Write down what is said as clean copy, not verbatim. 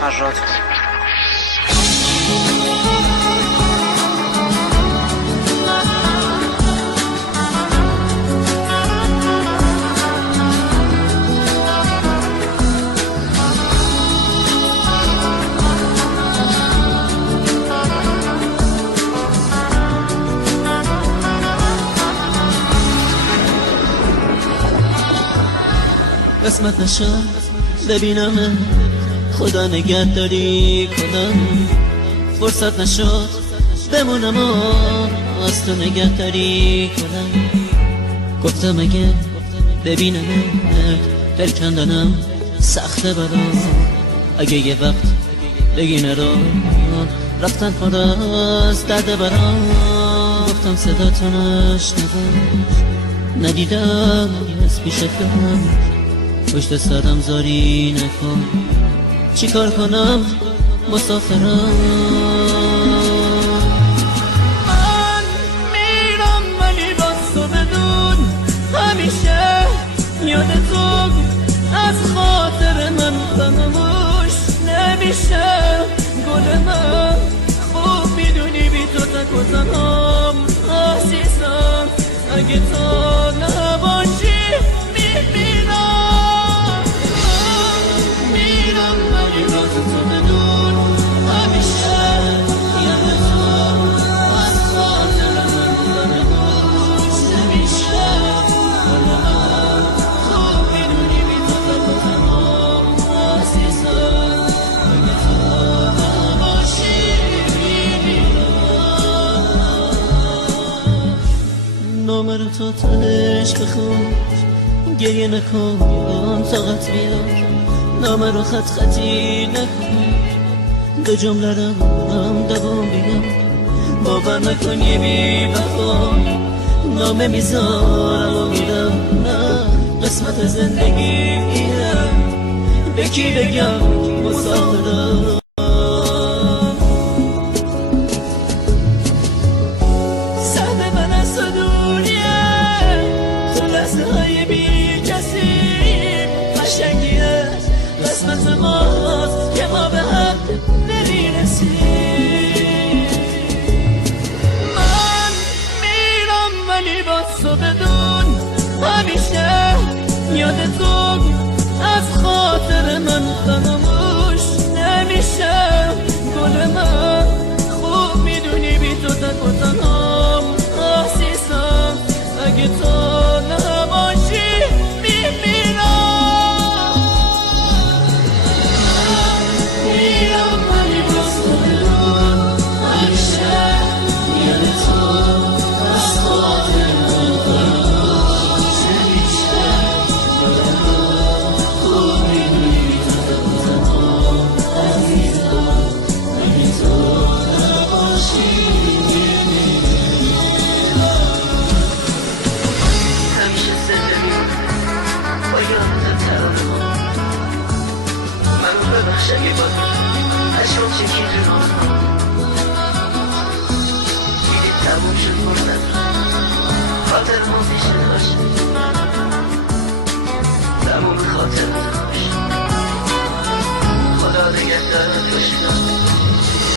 خراج کن. قسمت نشد ببینم خدا نگهداری کنم، فرصت نشد بمونم و از تو نگهداری کنم. گفتم اگه ببینم دل کندنم سخته برام، اگه یه وقت بگی نران رفتن پر از درد برام. گفتم صدا تو نشنوم، ندیدم از پیش فهم، پشت سرم زاری نکن، چی کار کنم مسافرم. من میرم ولی باز تو بدون همیشه یاد تو از خاطر من فراموش نمیشه. گل من خوب میدونی بی تو تک و تنهام عزیزم، اگه تو نباشی میمیرم. نامه رو تا تهش بخون، گریه نکن طاقت بیار، نامه رو خط خطی نکن، دو جمله رو هم دوام بیار. باور نکن یه بی وفا نامه میذارم و میرم، نه قسمت زندگی اینم، به کی بگم مسافرم. قسمت ماست که ما به هم نمیرسیم. من میرم ولی باز تو بدون همیشه یاد تو از خاطر من فراموش نمیشه. گل من خوب میدونی بی تو تک و تنهام عزیزم، اگه تو نباشی میمیرم. شبیه با عشق چکی جنان